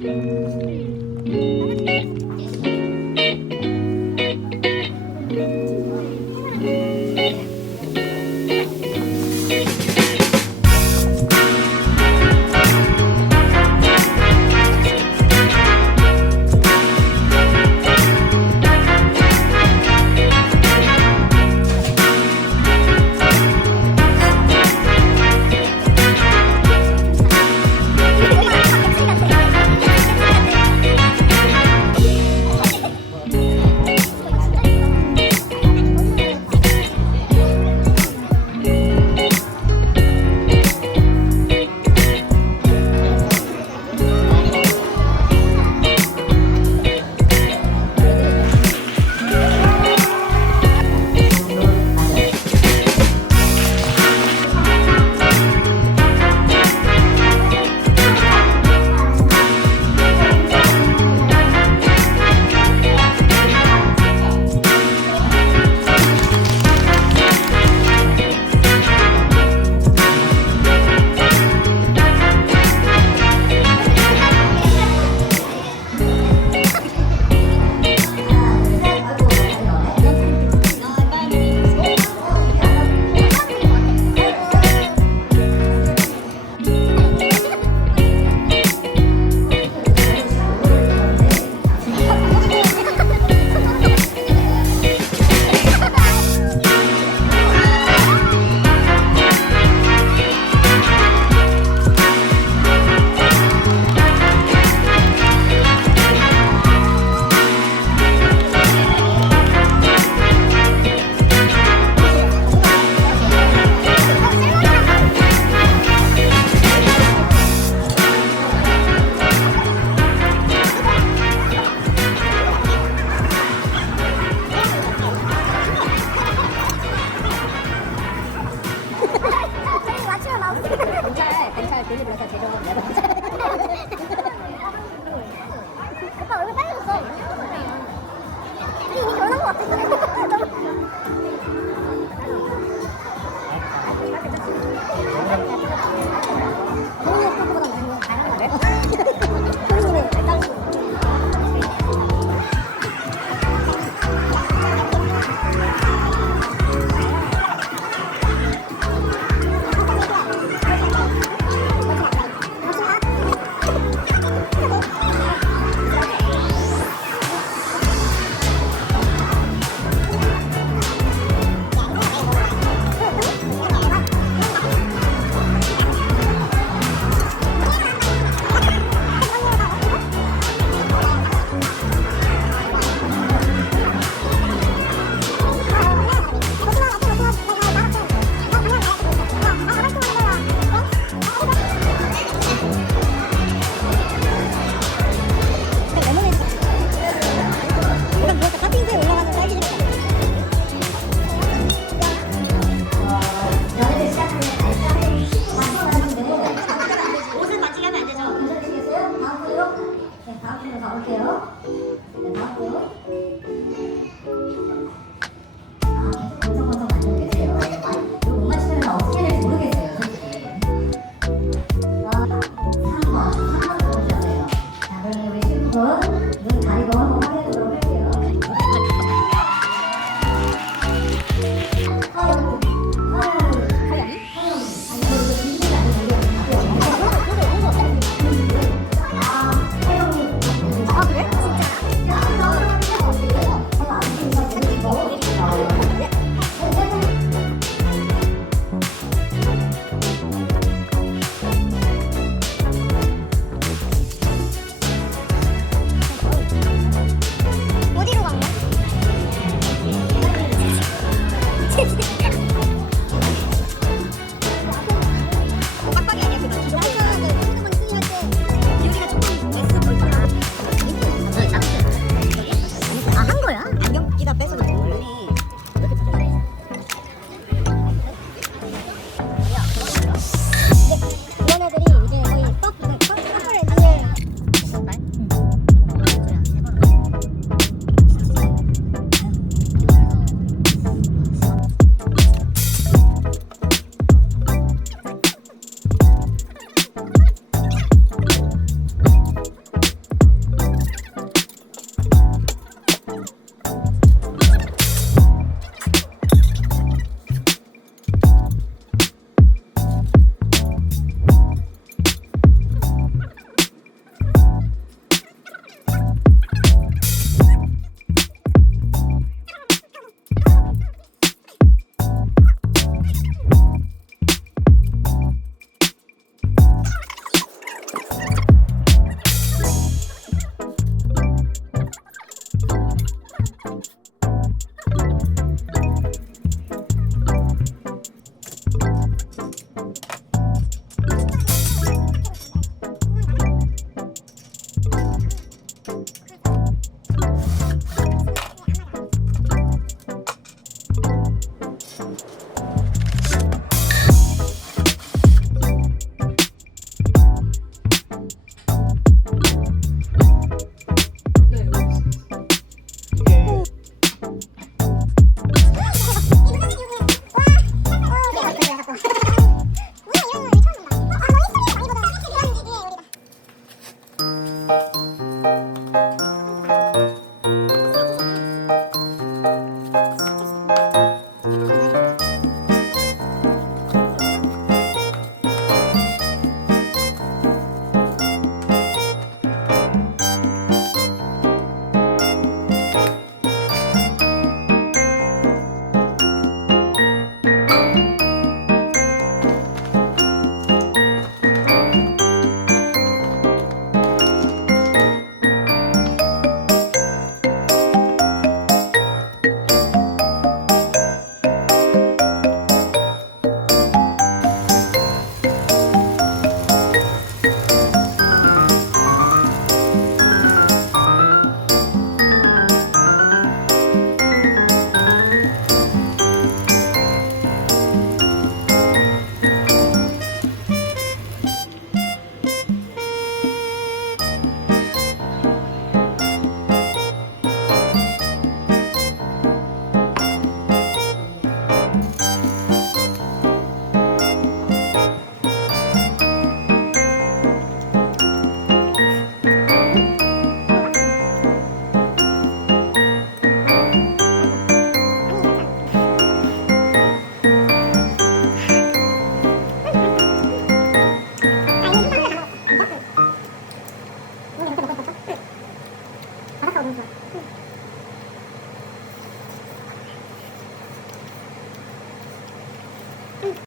Thank yeah. you. Yeah.